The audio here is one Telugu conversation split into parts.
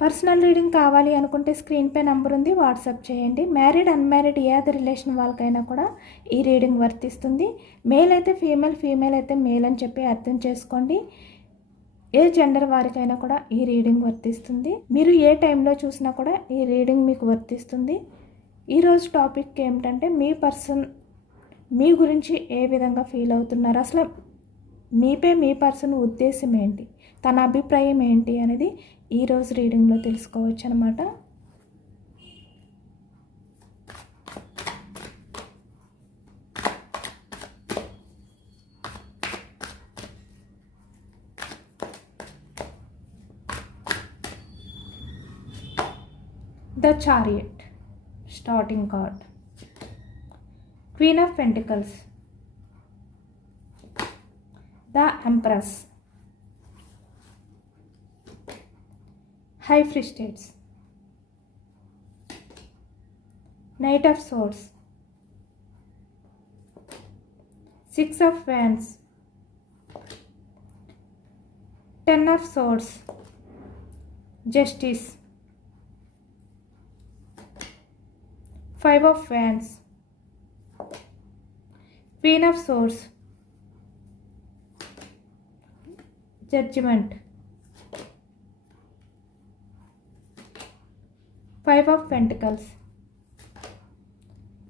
పర్సనల్ రీడింగ్ కావాలి అనుకుంటే స్క్రీన్ పే నంబర్ ఉంది వాట్సాప్ చేయండి. మ్యారీడ్ అన్మ్యారీడ్ ఏ అదర్ రిలేషన్ వాళ్ళకైనా కూడా ఈ రీడింగ్ వర్తిస్తుంది. మేల్ అయితే ఫీమేల్ ఫీమేల్ అయితే మేల్ అని చెప్పి అర్థం చేసుకోండి. ఏ జెండర్ వారికైనా కూడా ఈ రీడింగ్ వర్తిస్తుంది. మీరు ఏ టైంలో చూసినా కూడా ఈ రీడింగ్ మీకు వర్తిస్తుంది. ఈరోజు టాపిక్ ఏమిటంటే మీ పర్సన్ మీ గురించి ఏ విధంగా ఫీల్ అవుతున్నారు? అసలు మీపై మీ పర్సన్ ఉద్దేశం ఏంటి? తన అభిప్రాయం ఏంటి అనేది ఈరోజు రీడింగ్లో తెలుసుకోవచ్చు అనమాట the chariot starting card. Queen of pentacles the Empress. High Free States. Knight of Swords. Six of Wands. Ten of Swords. Justice. Five of Wands. Queen of Swords. Judgement five of pentacles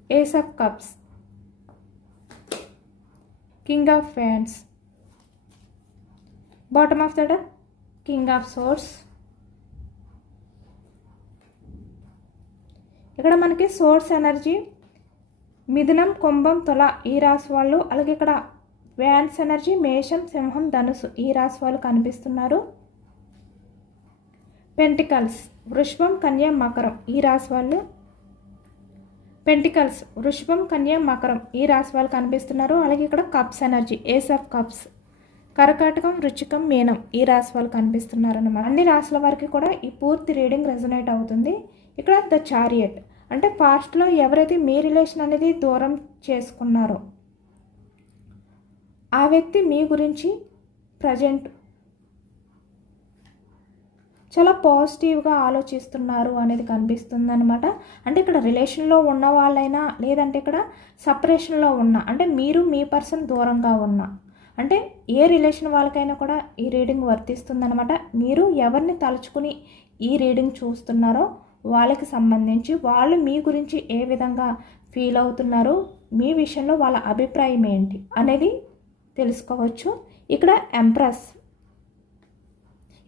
ace of cups king of fans bottom of that king of swords ఇక్కడ మనకి సోర్స్ ఎనర్జీ మిథునం కుంభం తొల ఈ రాసి వాళ్ళు అలాగే ఇక్కడ వ్యాన్స్ ఎనర్జీ మేషం సింహం ధనుసు ఈ రాశి వాళ్ళు కనిపిస్తున్నారు. పెంటికల్స్ వృషభం కన్యా మకరం ఈ రాశి వాళ్ళు. పెంటికల్స్ వృషభం కన్యా మకరం ఈ రాశి వాళ్ళు కనిపిస్తున్నారు. అలాగే ఇక్కడ cups energy ace of cups కరకాటకం రుచికం మీనం ఈ రాశి వాళ్ళు కనిపిస్తున్నారు అన్నమాట అన్ని రాశుల వారికి కూడా ఈ పూర్తి రీడింగ్ రెజొనేట్ అవుతుంది. ఇక్కడ ద చారియట్ అంటే పాస్ట్లో ఎవరైతే మీ రిలేషన్ అనేది దూరం చేసుకున్నారో ఆ వ్యక్తి మీ గురించి ప్రజెంట్ చాలా పాజిటివ్గా ఆలోచిస్తున్నారు అనేది కనిపిస్తుంది అనమాట అంటే ఇక్కడ రిలేషన్లో ఉన్న వాళ్ళైనా లేదంటే ఇక్కడ సపరేషన్లో ఉన్న అంటే మీరు మీ పర్సన్ దూరంగా ఉన్న అంటే ఏ రిలేషన్ వాళ్ళకైనా కూడా ఈ రీడింగ్ వర్తిస్తుందనమాట మీరు ఎవరిని తలుచుకుని ఈ రీడింగ్ చూస్తున్నారో వాళ్ళకి సంబంధించి వాళ్ళు మీ గురించి ఏ విధంగా ఫీల్ అవుతున్నారు మీ విషయంలో వాళ్ళ అభిప్రాయం ఏంటి అనేది తెలుసుకోవచ్చు. ఇక్కడ ఎంప్రెస్.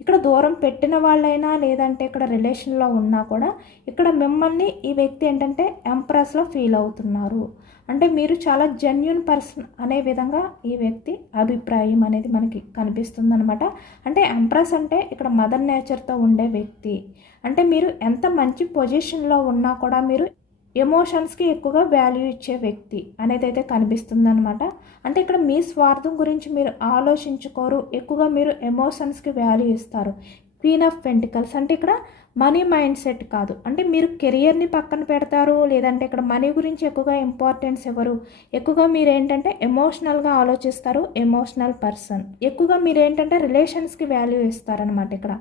ఇక్కడ దూరం పెట్టిన వాళ్ళైనా లేదంటే ఇక్కడ రిలేషన్లో ఉన్నా కూడా ఇక్కడ మిమ్మల్ని ఈ వ్యక్తి ఏంటంటే ఎంప్రెస్లో ఫీల్ అవుతున్నారు. అంటే మీరు చాలా జెన్యున్ పర్సన్ అనే విధంగా ఈ వ్యక్తి అభిప్రాయం అనేది మనకి కనిపిస్తుంది అనమాట అంటే ఎంప్రెస్ అంటే ఇక్కడ మదర్ నేచర్తో ఉండే వ్యక్తి. అంటే మీరు ఎంత మంచి పొజిషన్లో ఉన్నా కూడా మీరు ఎమోషన్స్కి ఎక్కువగా వాల్యూ ఇచ్చే వ్యక్తి అనేది అయితే కనిపిస్తుంది అనమాట అంటే ఇక్కడ మీ స్వార్థం గురించి మీరు ఆలోచించుకోరు ఎక్కువగా మీరు ఎమోషన్స్కి వాల్యూ ఇస్తారు. క్వీన్ ఆఫ్ పెంటికల్స్ అంటే ఇక్కడ మనీ మైండ్ సెట్ కాదు. అంటే మీరు కెరియర్ని పక్కన పెడతారు లేదంటే ఇక్కడ మనీ గురించి ఎక్కువగా ఇంపార్టెన్స్ ఇవ్వరు. ఎక్కువగా మీరు ఏంటంటే ఎమోషనల్గా ఆలోచిస్తారు ఎమోషనల్ పర్సన్. ఎక్కువగా మీరు ఏంటంటే రిలేషన్స్కి వాల్యూ ఇస్తారనమాట ఇక్కడ.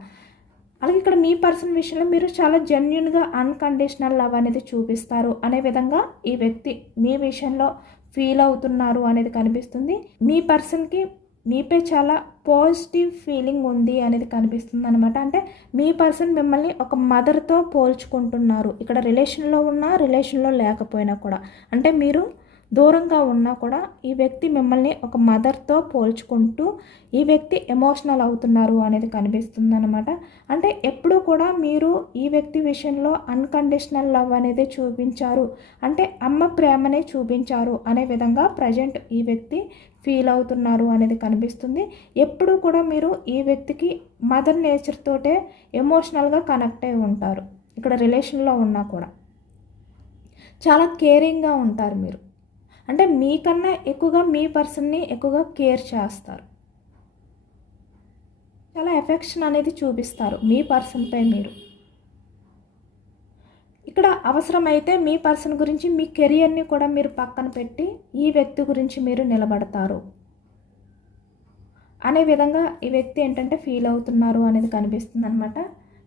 అలాగే ఇక్కడ మీ పర్సన్ విషయంలో మీరు చాలా జెన్యున్గా అన్కండిషనల్ లవ్ అనేది చూపిస్తారు. అనే విధంగా ఈ వ్యక్తి మీ విషయంలో ఫీల్ అవుతున్నారు అనేది కనిపిస్తుంది. మీ పర్సన్కి మీపై చాలా పాజిటివ్ ఫీలింగ్ ఉంది అనేది కనిపిస్తుంది అనమాట అంటే మీ పర్సన్ మిమ్మల్ని ఒక మదర్తో పోల్చుకుంటున్నారు. ఇక్కడ రిలేషన్లో ఉన్నా రిలేషన్లో లేకపోయినా కూడా. అంటే మీరు దూరంగా ఉన్నా కూడా ఈ వ్యక్తి మిమ్మల్ని ఒక మదర్తో పోల్చుకుంటూ ఈ వ్యక్తి ఎమోషనల్ అవుతున్నారు అనేది కనిపిస్తుంది అనమాట అంటే ఎప్పుడూ కూడా మీరు ఈ వ్యక్తి విషయంలో అన్కండిషనల్ లవ్ అనేది చూపించారు. అంటే అమ్మ ప్రేమనే చూపించారు అనే విధంగా ప్రజెంట్ ఈ వ్యక్తి ఫీల్ అవుతున్నారు అనేది కనిపిస్తుంది. ఎప్పుడు కూడా మీరు ఈ వ్యక్తికి మదర్ నేచర్ తోటే ఎమోషనల్గా కనెక్ట్ అయి ఉంటారు. ఇక్కడ రిలేషన్లో ఉన్నా కూడా. చాలా కేరింగ్గా ఉంటారు మీరు. అంటే మీకన్నా ఎక్కువగా మీ పర్సన్ని ఎక్కువగా కేర్ చేస్తారు. చాలా ఎఫెక్షన్ అనేది చూపిస్తారు మీ పర్సన్పై మీరు. ఇక్కడ అవసరమైతే మీ పర్సన్ గురించి మీ కెరియర్ని కూడా మీరు పక్కన పెట్టి ఈ వ్యక్తి గురించి మీరు నిలబడతారు. అనే విధంగా ఈ వ్యక్తి ఏంటంటే ఫీల్ అవుతున్నారు అనేది కనిపిస్తుంది అనమాట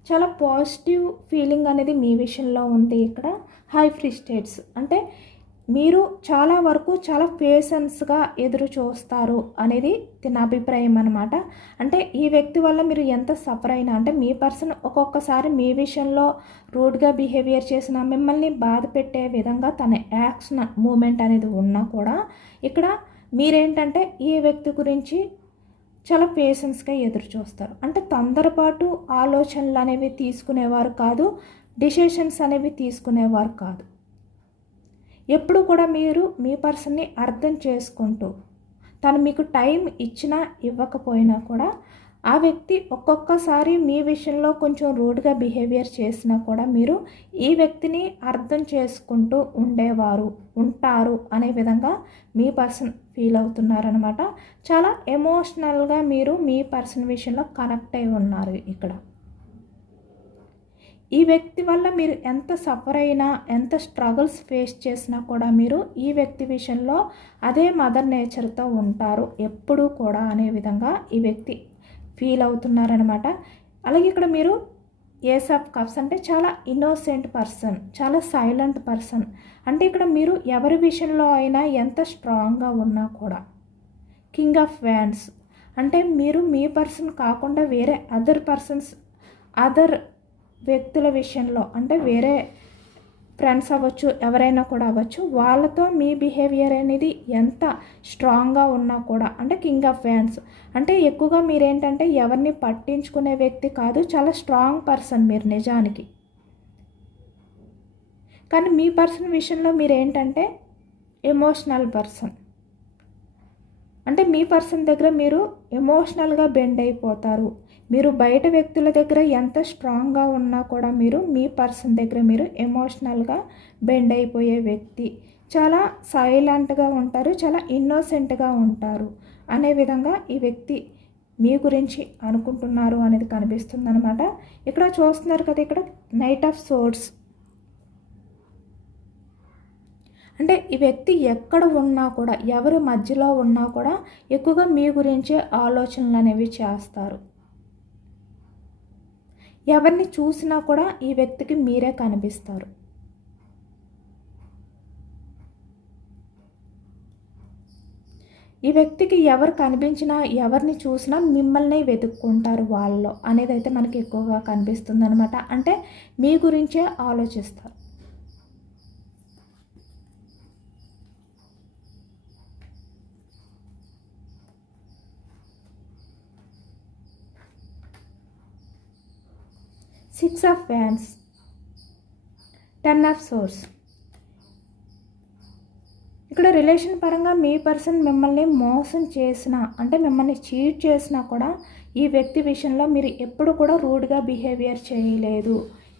చాలా పాజిటివ్ ఫీలింగ్ అనేది మీ విషయంలో ఉంది ఇక్కడ. హై ఫ్రీ స్టేట్స్ అంటే మీరు చాలా వరకు చాలా పేషెన్స్గా ఎదురు చూస్తారు అనేది నా అభిప్రాయం అనమాట అంటే ఈ వ్యక్తి వల్ల మీరు ఎంత సఫర్ అయినా అంటే మీ పర్సన్ ఒక్కొక్కసారి మీ విషయంలో రూడ్గా బిహేవియర్ చేసిన మిమ్మల్ని బాధ పెట్టే విధంగా తన యాక్షన్ మూమెంట్ అనేది ఉన్నా కూడా ఇక్కడ మీరేంటంటే ఈ వ్యక్తి గురించి చాలా పేషెన్స్గా ఎదురు చూస్తారు. అంటే తొందరపాటు ఆలోచనలు అనేవి తీసుకునేవారు కాదు డిసిషన్స్ అనేవి తీసుకునేవారు కాదు. ఎప్పుడు కూడా మీరు మీ పర్సన్ని అర్థం చేసుకుంటూ తను మీకు టైం ఇచ్చినా ఇవ్వకపోయినా కూడా ఆ వ్యక్తి ఒక్కొక్కసారి మీ విషయంలో కొంచెం రూడ్గా బిహేవియర్ చేసినా కూడా మీరు ఈ వ్యక్తిని అర్థం చేసుకుంటూ ఉండేవారు ఉంటారు అనే విధంగా మీ పర్సన్ ఫీల్ అవుతున్నారనమాట చాలా ఎమోషనల్గా మీరు మీ పర్సన్ విషయంలో కనెక్ట్ అయి ఉన్నారు ఇక్కడ. ఈ వ్యక్తి వల్ల మీరు ఎంత సఫర్ అయినా ఎంత స్ట్రగుల్స్ ఫేస్ చేసినా కూడా మీరు ఈ వ్యక్తి విషయంలో అదే మదర్ నేచర్తో ఉంటారు. ఎప్పుడూ కూడా అనే విధంగా ఈ వ్యక్తి ఫీల్ అవుతున్నారనమాట అలాగే ఇక్కడ మీరు ఏస్ ఆఫ్ కప్స్ అంటే చాలా ఇన్నోసెంట్ పర్సన్ చాలా సైలెంట్ పర్సన్ అంటే ఇక్కడ మీరు ఎవరి విషయంలో అయినా ఎంత స్ట్రాంగ్గా ఉన్నా కూడా కింగ్ ఆఫ్ వ్యాండ్స్ అంటే మీరు మీ పర్సన్ కాకుండా వేరే అదర్ పర్సన్స్ అదర్ వ్యక్తుల విషయంలో అంటే వేరే ఫ్రెండ్స్ అవ్వచ్చు ఎవరైనా కూడా అవ్వచ్చు వాళ్ళతో మీ బిహేవియర్ అనేది ఎంత స్ట్రాంగ్గా ఉన్నా కూడా అంటే కింగ్ ఆఫ్ ఫ్యాన్స్ అంటే ఎక్కువగా మీరేంటంటే ఎవరిని పట్టించుకునే వ్యక్తి కాదు చాలా స్ట్రాంగ్ పర్సన్ మీరు నిజానికి. కానీ మీ పర్సన్ విషయంలో మీరేంటంటే ఎమోషనల్ పర్సన్ అంటే మీ పర్సన్ దగ్గర మీరు ఎమోషనల్గా బెండ్ అయిపోతారు. మీరు బయట వ్యక్తుల దగ్గర ఎంత స్ట్రాంగ్గా ఉన్నా కూడా మీరు మీ పర్సన్ దగ్గర మీరు ఎమోషనల్గా బెండ్ అయిపోయే వ్యక్తి. చాలా సైలెంట్గా ఉంటారు చాలా ఇన్నోసెంట్గా ఉంటారు. అనే విధంగా ఈ వ్యక్తి మీ గురించి అనుకుంటున్నారు అనేది కనిపిస్తుంది అనమాట ఇక్కడ చూస్తున్నారు కదా ఇక్కడ నైట్ ఆఫ్ సోర్స్ అంటే ఈ వ్యక్తి ఎక్కడ ఉన్నా కూడా ఎవరి మధ్యలో ఉన్నా కూడా ఎక్కువగా మీ గురించే ఆలోచనలు అనేవి చేస్తారు. ఎవరిని చూసినా కూడా ఈ వ్యక్తికి మీరే కనిపిస్తారు. ఈ వ్యక్తికి ఎవరు కనిపించినా ఎవరిని చూసినా మిమ్మల్ని వెతుక్కుంటారు వాళ్ళలో. అనేది అయితే మనకి ఎక్కువగా కనిపిస్తుంది అనమాట అంటే మీ గురించే ఆలోచిస్తారు. సిక్స్ ఆఫ్ ఫ్యాన్స్ టెన్ ఆఫ్ సోర్స్. ఇక్కడ రిలేషన్ పరంగా మీ పర్సన్ మిమ్మల్ని మోసం చేసిన అంటే మిమ్మల్ని చీట్ చేసినా కూడా ఈ వ్యక్తి విషయంలో మీరు ఎప్పుడు కూడా రూడ్గా బిహేవియర్ చేయలేదు.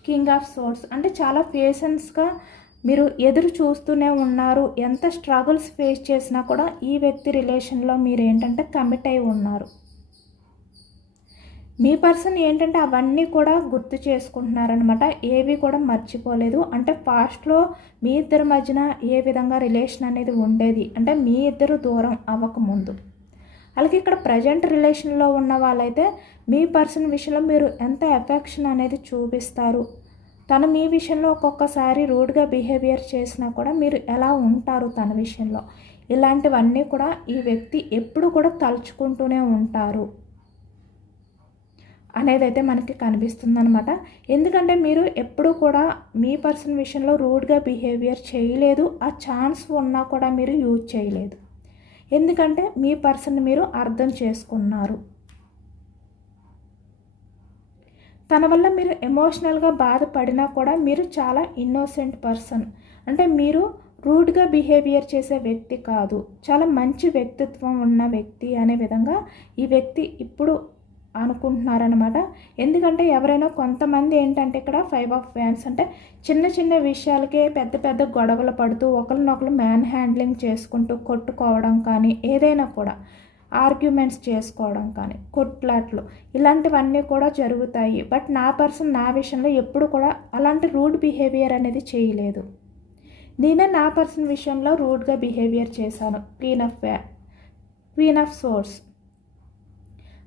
King of swords. అంటే చాలా పేషెన్స్గా మీరు ఎదురు చూస్తూనే ఉన్నారు. ఎంత స్ట్రగుల్స్ ఫేస్ చేసినా కూడా ఈ వ్యక్తి రిలేషన్లో మీరు ఏంటంటే కమిట్ అయి ఉన్నారు. మీ పర్సన్ ఏంటంటే అవన్నీ కూడా గుర్తు చేసుకుంటున్నారనమాట ఏవి కూడా మర్చిపోలేదు. అంటే పాస్ట్లో మీ ఇద్దరి మధ్యన ఏ విధంగా రిలేషన్ అనేది ఉండేది? అంటే మీ ఇద్దరు దూరం అవ్వకముందు అలాగే ఇక్కడ ప్రజెంట్ రిలేషన్లో ఉన్న వాళ్ళైతే మీ పర్సన్ విషయంలో మీరు ఎంత ఎఫెక్షన్ అనేది చూపిస్తారు? తను మీ విషయంలో ఒక్కొక్కసారి రూడ్గా బిహేవియర్ చేసినా కూడా మీరు ఎలా ఉంటారు తన విషయంలో? ఇలాంటివన్నీ కూడా ఈ వ్యక్తి ఎప్పుడు కూడా తలుచుకుంటూనే ఉంటారు. అనేది అయితే మనకి కనిపిస్తుంది అనమాట ఎందుకంటే మీరు ఎప్పుడూ కూడా మీ పర్సన్ విషయంలో రూడ్గా బిహేవియర్ చేయలేదు. ఆ ఛాన్స్ ఉన్నా కూడా మీరు యూజ్ చేయలేదు. ఎందుకంటే మీ పర్సన్ మీరు అర్థం చేసుకున్నారు. తన వల్ల మీరు ఎమోషనల్గా బాధపడినా కూడా మీరు చాలా ఇన్నోసెంట్ పర్సన్. అంటే మీరు రూడ్గా బిహేవియర్ చేసే వ్యక్తి కాదు. చాలా మంచి వ్యక్తిత్వం ఉన్న వ్యక్తి అనే విధంగా ఈ వ్యక్తి ఇప్పుడు అనుకుంటున్నారనమాట ఎందుకంటే ఎవరైనా కొంతమంది ఏంటంటే ఇక్కడ ఫైవ్ ఆఫ్ ఫ్యాన్స్ అంటే చిన్న చిన్న విషయాలకే పెద్ద పెద్ద గొడవలు పడుతూ ఒకరినొకరు మ్యాన్ హ్యాండ్లింగ్ చేసుకుంటూ కొట్టుకోవడం కానీ ఏదైనా కూడా ఆర్గ్యుమెంట్స్ చేసుకోవడం కానీ కొట్లాట్లు ఇలాంటివన్నీ కూడా జరుగుతాయి. బట్ నా పర్సన్ నా విషయంలో ఎప్పుడు కూడా అలాంటి రూడ్ బిహేవియర్ అనేది చేయలేదు. నేనే నా పర్సన్ విషయంలో రూడ్గా బిహేవియర్ చేశాను. Queen of queen of swords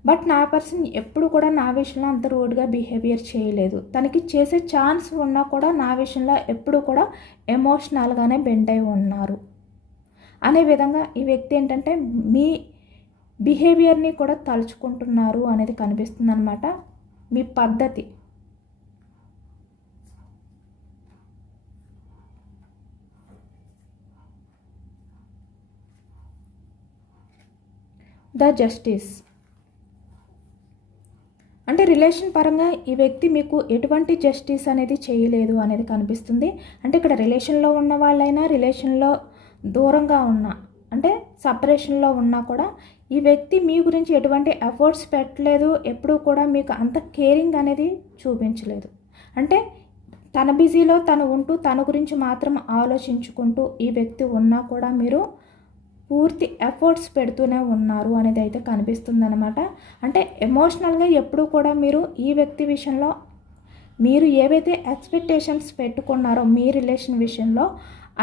but నా పర్సన్ ఎప్పుడు కూడా నా విషయంలో అంత రూడ్గా బిహేవియర్ చేయలేదు. తనకి చేసే ఛాన్స్ ఉన్నా కూడా నా విషయంలో ఎప్పుడు కూడా ఎమోషనల్గానే బెండ్ అయి ఉన్నారు. అనే విధంగా ఈ వ్యక్తి ఏంటంటే మీ బిహేవియర్ని కూడా తలుచుకుంటున్నారు అనేది కనిపిస్తుంది అనమాట మీ పద్ధతి. The justice. అంటే రిలేషన్ పరంగా ఈ వ్యక్తి మీకు ఎటువంటి జస్టిస్ అనేది చేయలేదు అనేది కనిపిస్తుంది. అంటే ఇక్కడ రిలేషన్లో ఉన్న వాళ్ళైనా రిలేషన్లో దూరంగా ఉన్న అంటే సపరేషన్లో ఉన్నా కూడా ఈ వ్యక్తి మీ గురించి ఎటువంటి ఎఫర్ట్స్ పెట్టలేదు. ఎప్పుడూ కూడా మీకు అంత కేరింగ్ అనేది చూపించలేదు. అంటే తన బిజీలో తను ఉంటూ తన గురించి మాత్రం ఆలోచించుకుంటూ ఈ వ్యక్తి ఉన్నా కూడా మీరు పూర్తి ఎఫర్ట్స్ పెడుతూనే ఉన్నారు అనేది అయితే కనిపిస్తుంది అనమాట అంటే ఎమోషనల్గా ఎప్పుడూ కూడా మీరు ఈ వ్యక్తి విషయంలో మీరు ఏవైతే ఎక్స్పెక్టేషన్స్ పెట్టుకున్నారో మీ రిలేషన్ విషయంలో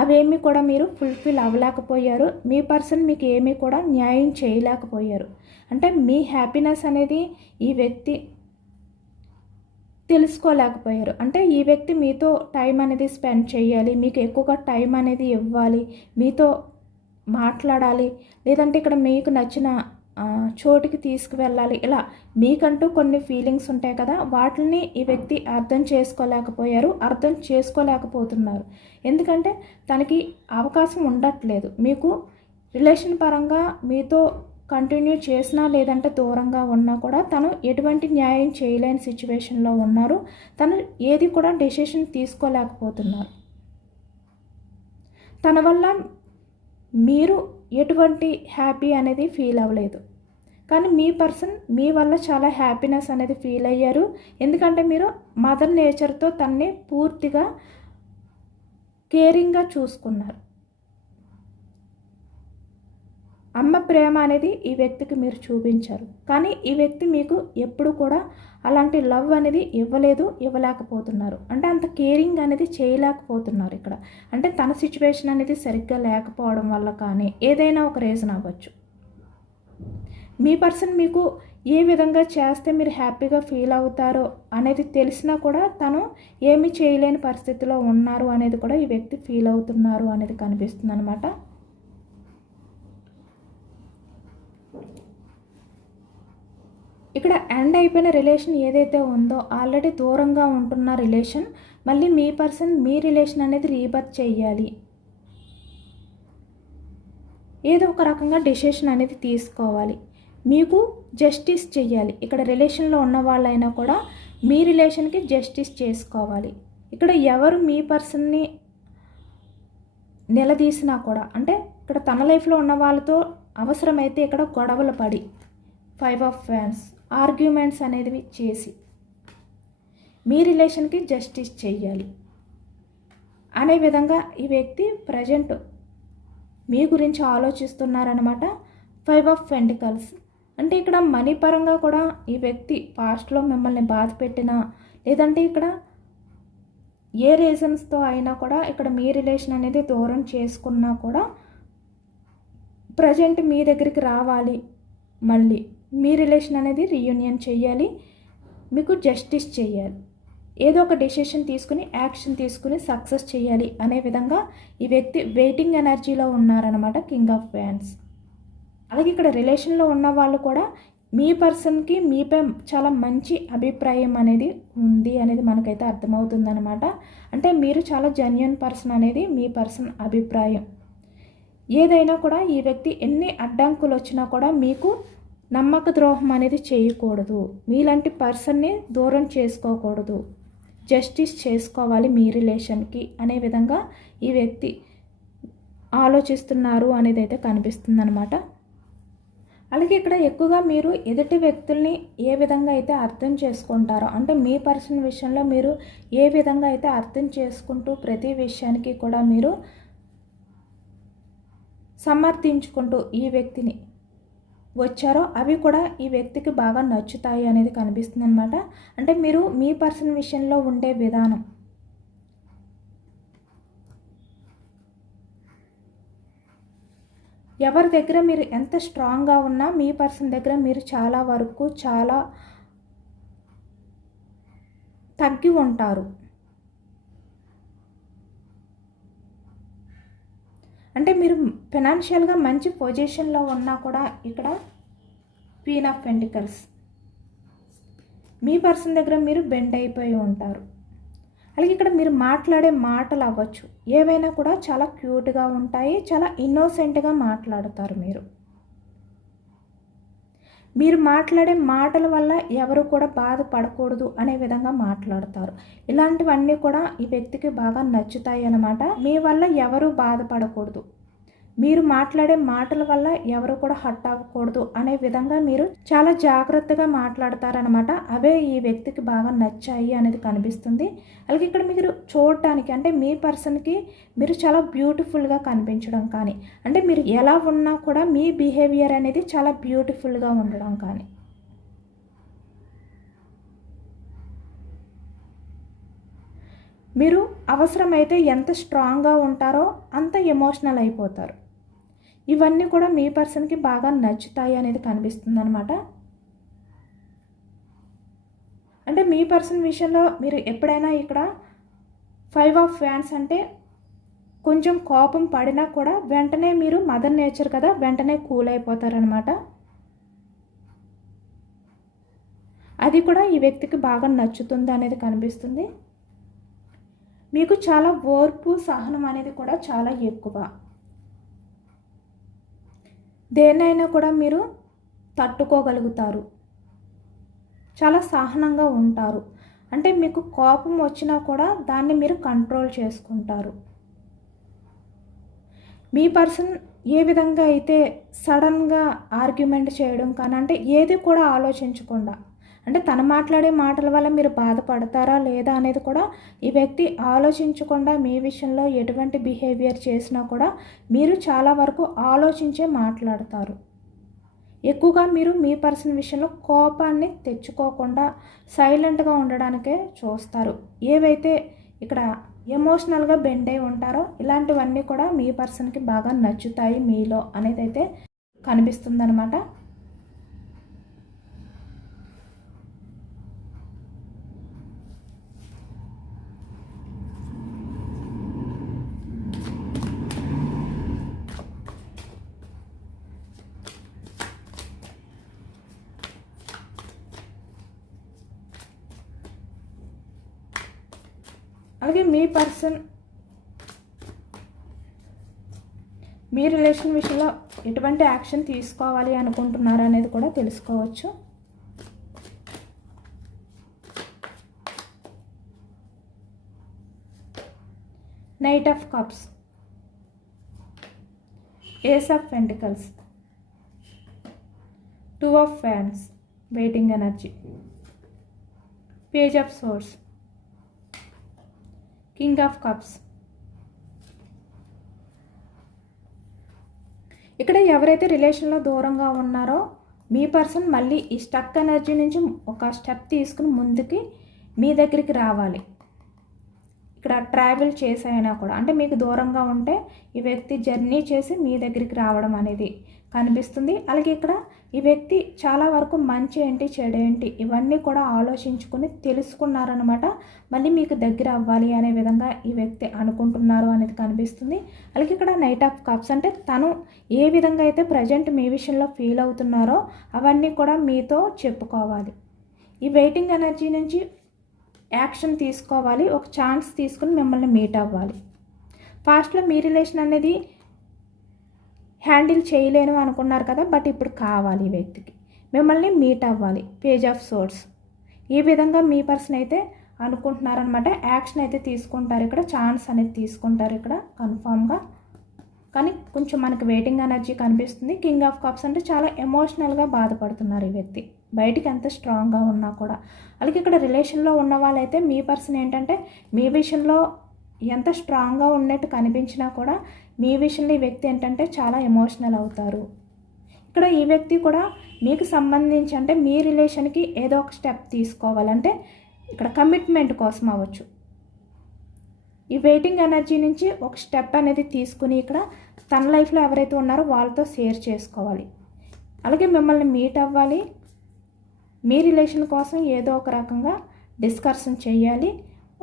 అవేమీ కూడా మీరు ఫుల్ఫిల్ అవ్వలేకపోయారు. మీ పర్సన్ మీకు ఏమీ కూడా న్యాయం చేయలేకపోయారు. అంటే మీ హ్యాపీనెస్ అనేది ఈ వ్యక్తి తెలుసుకోలేకపోయారు. అంటే ఈ వ్యక్తి మీతో టైం అనేది స్పెండ్ చేయాలి మీకు ఎక్కువగా టైం అనేది ఇవ్వాలి మీతో మాట్లాడాలి. లేదంటే ఇక్కడ మీకు నచ్చిన చోటుకి తీసుకువెళ్ళాలి. ఇలా మీకంటూ కొన్ని ఫీలింగ్స్ ఉంటాయి కదా వాటిని ఈ వ్యక్తి అర్థం చేసుకోలేకపోయారు అర్థం చేసుకోలేకపోతున్నారు. ఎందుకంటే తనకి అవకాశం ఉండట్లేదు. మీకు రిలేషన్ పరంగా మీతో కంటిన్యూ చేసినా లేదంటే దూరంగా ఉన్నా కూడా తను ఎటువంటి న్యాయం చేయలేని సిచ్యువేషన్లో ఉన్నారు. తను ఏది కూడా డెసిషన్ తీసుకోలేకపోతున్నారు. తన వల్ల మీరు ఎటువంటి హ్యాపీ అనేది ఫీల్ అవ్వలేదు. కానీ మీ పర్సన్ మీ వల్ల చాలా హ్యాపీనెస్ అనేది ఫీల్ అయ్యారు. ఎందుకంటే మీరు మదర్ నేచర్తో తన్ని పూర్తిగా కేరింగ్గా చూసుకున్నారు. అమ్మ ప్రేమ అనేది ఈ వ్యక్తికి మీరు చూపించారు. కానీ ఈ వ్యక్తి మీకు ఎప్పుడు కూడా అలాంటి లవ్ అనేది ఇవ్వలేదు ఇవ్వలేకపోతున్నారు. అంటే అంత కేరింగ్ అనేది చేయలేకపోతున్నారు ఇక్కడ. అంటే తన సిచ్యువేషన్ అనేది సరిగ్గా లేకపోవడం వల్ల కానీ ఏదైనా ఒక రీజన్ అవ్వచ్చు. మీ పర్సన్ మీకు ఏ విధంగా చేస్తే మీరు హ్యాపీగా ఫీల్ అవుతారో అనేది తెలిసినా కూడా తను ఏమి చేయలేని పరిస్థితిలో ఉన్నారు అనేది కూడా ఈ వ్యక్తి ఫీల్ అవుతున్నారు అనేది కనిపిస్తుంది అనమాట ఇక్కడ ఎండ్ అయిపోయిన రిలేషన్ ఏదైతే ఉందో ఆల్రెడీ దూరంగా ఉంటున్న రిలేషన్ మళ్ళీ మీ పర్సన్ మీ రిలేషన్ అనేది రీబర్త్ చేయాలి ఏదో ఒక రకంగా డెసిషన్ అనేది తీసుకోవాలి. మీకు జస్టిస్ చేయాలి ఇక్కడ రిలేషన్లో ఉన్న వాళ్ళైనా కూడా మీ రిలేషన్కి జస్టిస్ చేసుకోవాలి. ఇక్కడ ఎవరు మీ పర్సన్ని నిలదీసినా కూడా అంటే ఇక్కడ తన లైఫ్లో ఉన్న వాళ్ళతో అవసరమైతే ఇక్కడ గొడవలు పడి ఫైవ్ ఆఫ్ ఫ్యాన్స్ ఆర్గ్యుమెంట్స్ అనేవి చేసి మీ రిలేషన్కి జస్టిస్ చెయ్యాలి. అనే విధంగా ఈ వ్యక్తి ప్రజెంట్ మీ గురించి ఆలోచిస్తున్నారనమాట ఫైవ్ ఆఫ్ పెంటికల్స్ అంటే ఇక్కడ మనీ పరంగా కూడా ఈ వ్యక్తి పాస్ట్లో మిమ్మల్ని బాధ పెట్టినా లేదంటే ఇక్కడ ఏ రీజన్స్తో అయినా కూడా ఇక్కడ మీ రిలేషన్ అనేది దూరం చేసుకున్నా కూడా ప్రజెంట్ మీ దగ్గరికి రావాలి మళ్ళీ. మీ రిలేషన్ అనేది రీయూనియన్ చేయాలి. మీకు జస్టిస్ చేయాలి. ఏదో ఒక డెసిషన్ తీసుకుని యాక్షన్ తీసుకుని సక్సెస్ చేయాలి అనే విధంగా ఈ వ్యక్తి వెయిటింగ్ ఎనర్జీలో ఉన్నారనమాట కింగ్ ఆఫ్ ఫ్యాన్స్ అలాగే ఇక్కడ రిలేషన్లో ఉన్న వాళ్ళు కూడా మీ పర్సన్కి మీపై చాలా మంచి అభిప్రాయం అనేది ఉంది అనేది మనకైతే అర్థమవుతుందనమాట అంటే మీరు చాలా జెన్యున్ పర్సన్ అనేది మీ పర్సన్ అభిప్రాయం. ఏదైనా కూడా ఈ వ్యక్తి ఎన్ని అడ్డంకులు వచ్చినా కూడా మీకు నమ్మక ద్రోహం అనేది చేయకూడదు. మీలాంటి పర్సన్ని దూరం చేసుకోకూడదు. జస్టిస్ చేసుకోవాలి మీ రిలేషన్కి అనే విధంగా ఈ వ్యక్తి ఆలోచిస్తున్నారు అనేది అయితే కనిపిస్తుంది అనమాట అలాగే ఇక్కడ ఎక్కువగా మీరు ఎదుటి వ్యక్తుల్ని ఏ విధంగా అయితే అర్థం చేసుకుంటారో అంటే మీ పర్సన్ విషయంలో మీరు ఏ విధంగా అయితే అర్థం చేసుకుంటూ ప్రతి విషయానికి కూడా మీరు సమర్థించుకుంటూ ఈ వ్యక్తిని వచ్చారో అవి కూడా ఈ వ్యక్తికి బాగా నచ్చుతాయి అనేది కనిపిస్తుంది అనమాట అంటే మీరు మీ పర్సన్ విషయంలో ఉండే విధానం. ఎవరి దగ్గర మీరు ఎంత స్ట్రాంగ్గా ఉన్నా మీ పర్సన్ దగ్గర మీరు చాలా వరకు చాలా తగ్గి ఉంటారు. అంటే మీరు ఫినాన్షియల్గా మంచి పొజిషన్లో ఉన్నా కూడా ఇక్కడ క్వీన్ ఆఫ్ పెంటికల్స్ మీ పర్సన్ దగ్గర మీరు బెండ్ అయిపోయి ఉంటారు. అలాగే ఇక్కడ మీరు మాట్లాడే మాటలు అవ్వచ్చు. ఏవైనా కూడా చాలా క్యూట్గా ఉంటాయి చాలా ఇన్నోసెంట్గా మాట్లాడతారు మీరు. మీరు మాట్లాడే మాటల వల్ల ఎవరు కూడా బాధపడకూడదు అనే విధంగా మాట్లాడతారు. ఇలాంటివన్నీ కూడా ఈ వ్యక్తికి బాగా నచ్చుతాయి అన్నమాట. మీ వల్ల ఎవరు బాధపడకూడదు. మీరు మాట్లాడే మాటల వల్ల ఎవరు కూడా హట్ అవ్వకూడదు అనే విధంగా మీరు చాలా జాగ్రత్తగా మాట్లాడతారనమాట అవే ఈ వ్యక్తికి బాగా నచ్చాయి అనేది కనిపిస్తుంది. అలాగే ఇక్కడ మీరు చూడటానికి అంటే మీ పర్సన్కి మీరు చాలా బ్యూటిఫుల్గా కనిపించడం కానీ అంటే మీరు ఎలా ఉన్నా కూడా మీ బిహేవియర్ అనేది చాలా బ్యూటిఫుల్గా ఉండడం కానీ. మీరు అవసరమైతే ఎంత స్ట్రాంగ్గా ఉంటారో అంత ఎమోషనల్ అయిపోతారు. ఇవన్నీ కూడా మీ పర్సన్కి బాగా నచ్చుతాయి అనేది కనిపిస్తుంది అనమాట అంటే మీ పర్సన్ విషయంలో మీరు ఎప్పుడైనా ఇక్కడ ఫైవ్ ఆఫ్ ఫ్యాన్స్ అంటే కొంచెం కోపం పడినా కూడా వెంటనే మీరు మదర్ నేచర్ కదా వెంటనే కూల్ అయిపోతారనమాట అది కూడా ఈ వ్యక్తికి బాగా నచ్చుతుంది అనేది కనిపిస్తుంది. మీకు చాలా ఓర్పు సహనం అనేది కూడా చాలా ఎక్కువ. దేన్నైనా కూడా మీరు తట్టుకోగలుగుతారు. చాలా సహనంగా ఉంటారు. అంటే మీకు కోపం వచ్చినా కూడా దాన్ని మీరు కంట్రోల్ చేసుకుంటారు. మీ పర్సన్ ఏ విధంగా అయితే సడన్గా ఆర్గ్యుమెంట్ చేయడం కానీ అంటే ఏది కూడా ఆలోచించకుండా అంటే తను మాట్లాడే మాటల వల్ల మీరు బాధపడతారా లేదా అనేది కూడా ఈ వ్యక్తి ఆలోచించకుండా మీ విషయంలో ఎటువంటి బిహేవియర్ చేసినా కూడా మీరు చాలా వరకు ఆలోచించే మాట్లాడతారు. ఎక్కువగా మీరు మీ పర్సన్ విషయంలో కోపాన్ని తెచ్చుకోకుండా సైలెంట్గా ఉండడానికే చూస్తారు. ఏవైతే ఇక్కడ ఎమోషనల్గా బెండ్ అయి ఉంటారో ఇలాంటివన్నీ కూడా మీ పర్సన్కి బాగా నచ్చుతాయి మీలో అనేది అయితే కనిపిస్తుందన్నమాట అలాగే మీ పర్సన్ మీ రిలేషన్ విషయంలో ఎటువంటి యాక్షన్ తీసుకోవాలి అనుకుంటున్నారు అనేది కూడా తెలుసుకోవచ్చు. Knight of cups ace of pentacles two of fans waiting energy page of swords king of cups ఇక్కడ ఎవరైతే రిలేషన్లో దూరంగా ఉన్నారో మీ పర్సన్ మళ్ళీ ఈ స్టక్ ఎనర్జీ నుంచి ఒక స్టెప్ తీసుకుని ముందుకి మీ దగ్గరికి రావాలి. ఇక్కడ ట్రావెల్ చేసైనా కూడా అంటే మీకు దూరంగా ఉంటే ఈ వ్యక్తి జర్నీ చేసి మీ దగ్గరికి రావడం అనేది కనిపిస్తుంది. అలాగే ఇక్కడ ఈ వ్యక్తి చాలా వరకు మంచి ఏంటి చెడు ఏంటి ఇవన్నీ కూడా ఆలోచించుకుని తెలుసుకున్నారనమాట మళ్ళీ మీకు దగ్గర అవ్వాలి అనే విధంగా ఈ వ్యక్తి అనుకుంటున్నారు అనేది కనిపిస్తుంది. అలాగే ఇక్కడ నైట్ ఆఫ్ కప్స్ అంటే తను ఏ విధంగా అయితే ప్రజెంట్ మీ విషయంలో ఫీల్ అవుతున్నారో అవన్నీ కూడా మీతో చెప్పుకోవాలి. ఈ వెయిటింగ్ ఎనర్జీ నుంచి యాక్షన్ తీసుకోవాలి. ఒక ఛాన్స్ తీసుకుని మిమ్మల్ని మీట్ అవ్వాలి. ఫాస్ట్లో మీ రిలేషన్ అనేది హ్యాండిల్ చేయలేను అనుకున్నారు కదా బట్ ఇప్పుడు కావాలి ఈ వ్యక్తికి. మిమ్మల్ని మీట్ అవ్వాలి. పేజ్ ఆఫ్ సోర్స్ ఈ విధంగా మీ పర్సన్ అయితే అనుకుంటున్నారనమాట యాక్షన్ అయితే తీసుకుంటారు ఇక్కడ ఛాన్స్ అనేది తీసుకుంటారు ఇక్కడ కన్ఫామ్గా. కానీ కొంచెం మనకి వెయిటింగ్ ఎనర్జీ కనిపిస్తుంది. కింగ్ ఆఫ్ కప్స్ అంటే చాలా ఎమోషనల్గా బాధపడుతున్నారు ఈ వ్యక్తి. బయటికి ఎంత స్ట్రాంగ్గా ఉన్నా కూడా. అలాగే ఇక్కడ రిలేషన్లో ఉన్న వాళ్ళైతే మీ పర్సన్ ఏంటంటే మీ విషయంలో ఎంత స్ట్రాంగ్గా ఉన్నట్టు కనిపించినా కూడా మీ విషయంలో ఈ వ్యక్తి ఏంటంటే చాలా ఎమోషనల్ అవుతారు. ఇక్కడ ఈ వ్యక్తి కూడా మీకు సంబంధించి అంటే మీ రిలేషన్కి ఏదో ఒక స్టెప్ తీసుకోవాలంటే ఇక్కడ కమిట్మెంట్ కోసం అవ్వచ్చు. ఈ వెయిటింగ్ ఎనర్జీ నుంచి ఒక స్టెప్ అనేది తీసుకుని ఇక్కడ తన లైఫ్లో ఎవరైతే ఉన్నారో వాళ్ళతో షేర్ చేసుకోవాలి. అలాగే మిమ్మల్ని మీట్ అవ్వాలి. మీ రిలేషన్ కోసం ఏదో ఒక రకంగా డిస్కషన్ చేయాలి.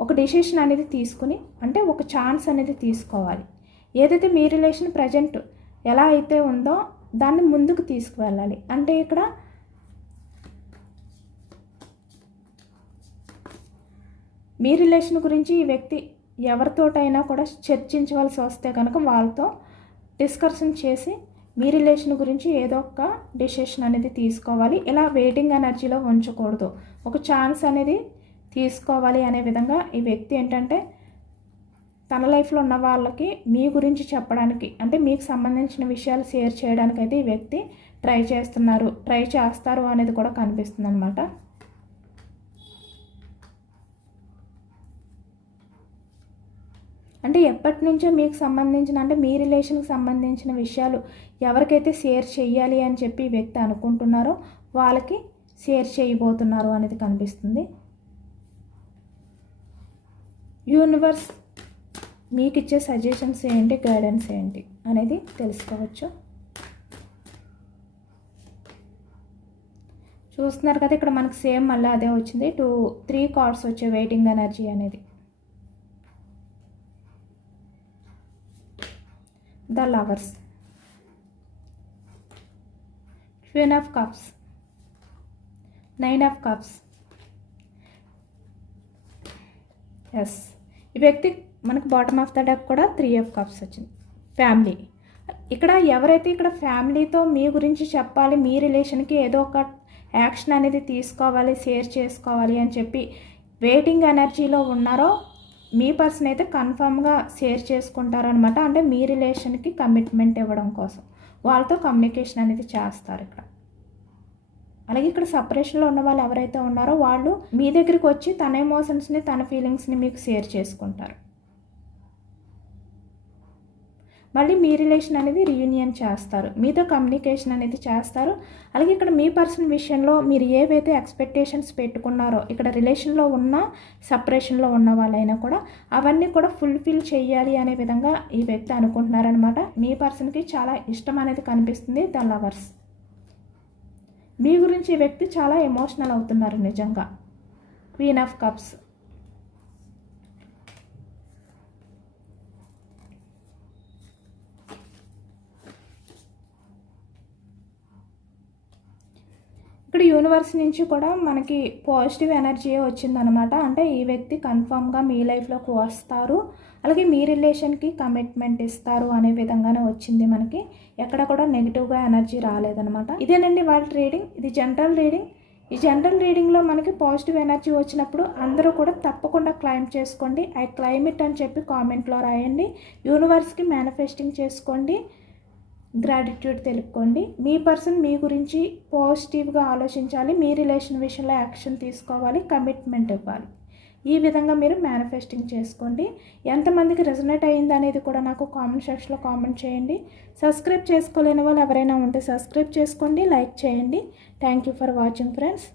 ఒక డిసిషన్ అనేది తీసుకుని అంటే ఒక ఛాన్స్ అనేది తీసుకోవాలి. ఏదైతే మీ రిలేషన్ ప్రజెంట్ ఎలా అయితే ఉందో దాన్ని ముందుకు తీసుకువెళ్ళాలి. అంటే ఇక్కడ మీ రిలేషన్ గురించి ఈ వ్యక్తి ఎవరితోటైనా కూడా చర్చించవలసి వస్తే కనుక వాళ్ళతో డిస్కషన్ చేసి మీ రిలేషన్ గురించి ఏదో ఒక డిసిషన్ అనేది తీసుకోవాలి. ఇలా వెయిటింగ్ ఎనర్జీలో ఉంచకూడదు. ఒక ఛాన్స్ అనేది తీసుకోవాలి అనే విధంగా ఈ వ్యక్తి ఏంటంటే తన లైఫ్లో ఉన్న వాళ్ళకి మీ గురించి చెప్పడానికి అంటే మీకు సంబంధించిన విషయాలు షేర్ చేయడానికి అయితే ఈ వ్యక్తి ట్రై చేస్తున్నారు ట్రై చేస్తారు అనేది కూడా కనిపిస్తుంది అనమాట అంటే ఎప్పటి నుంచో మీకు సంబంధించిన అంటే మీ రిలేషన్కి సంబంధించిన విషయాలు ఎవరికైతే షేర్ చేయాలి అని చెప్పి ఈ వ్యక్తి అనుకుంటున్నారో వాళ్ళకి షేర్ చేయబోతున్నారు అనేది కనిపిస్తుంది. యూనివర్స్ మీకు ఇచ్చే సజెషన్స్ ఏంటి గైడెన్స్ ఏంటి అనేది తెలుసుకోవచ్చు. చూస్తున్నారు కదా ఇక్కడ మనకు సేమ్ మళ్ళీ అదే వచ్చింది. టూ త్రీ కార్డ్స్ వచ్చే వెయిటింగ్ ఎనర్జీ అనేది. The lovers queen of cups nine of cups yes ఈ వ్యక్తి మనకు బాటమ్ ఆఫ్ ద డెక్ కూడా త్రీ ఆఫ్ కప్స్ వచ్చింది. ఫ్యామిలీ ఇక్కడ ఎవరైతే ఇక్కడ ఫ్యామిలీతో మీ గురించి చెప్పాలి మీ రిలేషన్కి ఏదో ఒక యాక్షన్ అనేది తీసుకోవాలి షేర్ చేసుకోవాలి అని చెప్పి వెయిటింగ్ ఎనర్జీలో ఉన్నారో మీ పర్సన్ అయితే కన్ఫామ్గా షేర్ చేసుకుంటారనమాట అంటే మీ రిలేషన్కి కమిట్మెంట్ ఇవ్వడం కోసం. వాళ్ళతో కమ్యూనికేషన్ అనేది చేస్తారు ఇక్కడ. అలాగే ఇక్కడ సపరేషన్లో ఉన్న వాళ్ళు ఎవరైతే ఉన్నారో వాళ్ళు మీ దగ్గరికి వచ్చి తన ఎమోషన్స్ని తన ఫీలింగ్స్ని మీకు షేర్ చేసుకుంటారు. మళ్ళీ మీ రిలేషన్ అనేది రీయూనియన్ చేస్తారు. మీతో కమ్యూనికేషన్ అనేది చేస్తారు. అలాగే ఇక్కడ మీ పర్సన్ విషయంలో మీరు ఏవైతే ఎక్స్పెక్టేషన్స్ పెట్టుకున్నారో ఇక్కడ రిలేషన్లో ఉన్న సపరేషన్లో ఉన్న వాళ్ళైనా కూడా అవన్నీ కూడా ఫుల్ఫిల్ చేయాలి అనే విధంగా ఈ వ్యక్తి అనుకుంటున్నారనమాట మీ పర్సన్కి చాలా ఇష్టం అనేది కనిపిస్తుంది ద లవర్స్. మీ గురించి ఈ వ్యక్తి చాలా ఎమోషనల్ అవుతున్నారు నిజంగా. క్వీన్ ఆఫ్ కప్స్ ఇక్కడ యూనివర్స్ నుంచి కూడా మనకి పాజిటివ్ ఎనర్జీ వచ్చిందనమాట అంటే ఈ వ్యక్తి కన్ఫామ్గా మీ లైఫ్లోకి వస్తారు. అలాగే మీ రిలేషన్కి కమిట్మెంట్ ఇస్తారు అనే విధంగానే వచ్చింది మనకి. ఎక్కడ కూడా నెగిటివ్గా ఎనర్జీ రాలేదనమాట ఇదేనండి వాళ్ళ రీడింగ్ ఇది జనరల్ రీడింగ్ ఈ జనరల్ రీడింగ్లో మనకి పాజిటివ్ ఎనర్జీ వచ్చినప్పుడు అందరూ కూడా తప్పకుండా క్లైమ్ చేసుకోండి. ఐ క్లైమేట్ అని చెప్పి కామెంట్లో రాయండి. యూనివర్స్కి మేనిఫెస్టింగ్ చేసుకోండి. గ్రాటిట్యూడ్ తెలుపుకోండి. మీ పర్సన్ మీ గురించి పాజిటివ్గా ఆలోచించాలి. మీ రిలేషన్ విషయంలో యాక్షన్ తీసుకోవాలి. కమిట్మెంట్ ఇవ్వాలి. ఈ విధంగా మీరు మేనిఫెస్టింగ్ చేసుకోండి. ఎంతమందికి రెజనేట్ అయ్యింది అనేది కూడా నాకు కామెంట్ సెక్షన్లో కామెంట్ చేయండి. సబ్స్క్రైబ్ చేసుకోలేని వాళ్ళు ఎవరైనా ఉంటే సబ్స్క్రైబ్ చేసుకోండి. లైక్ చేయండి. Thank you for watching friends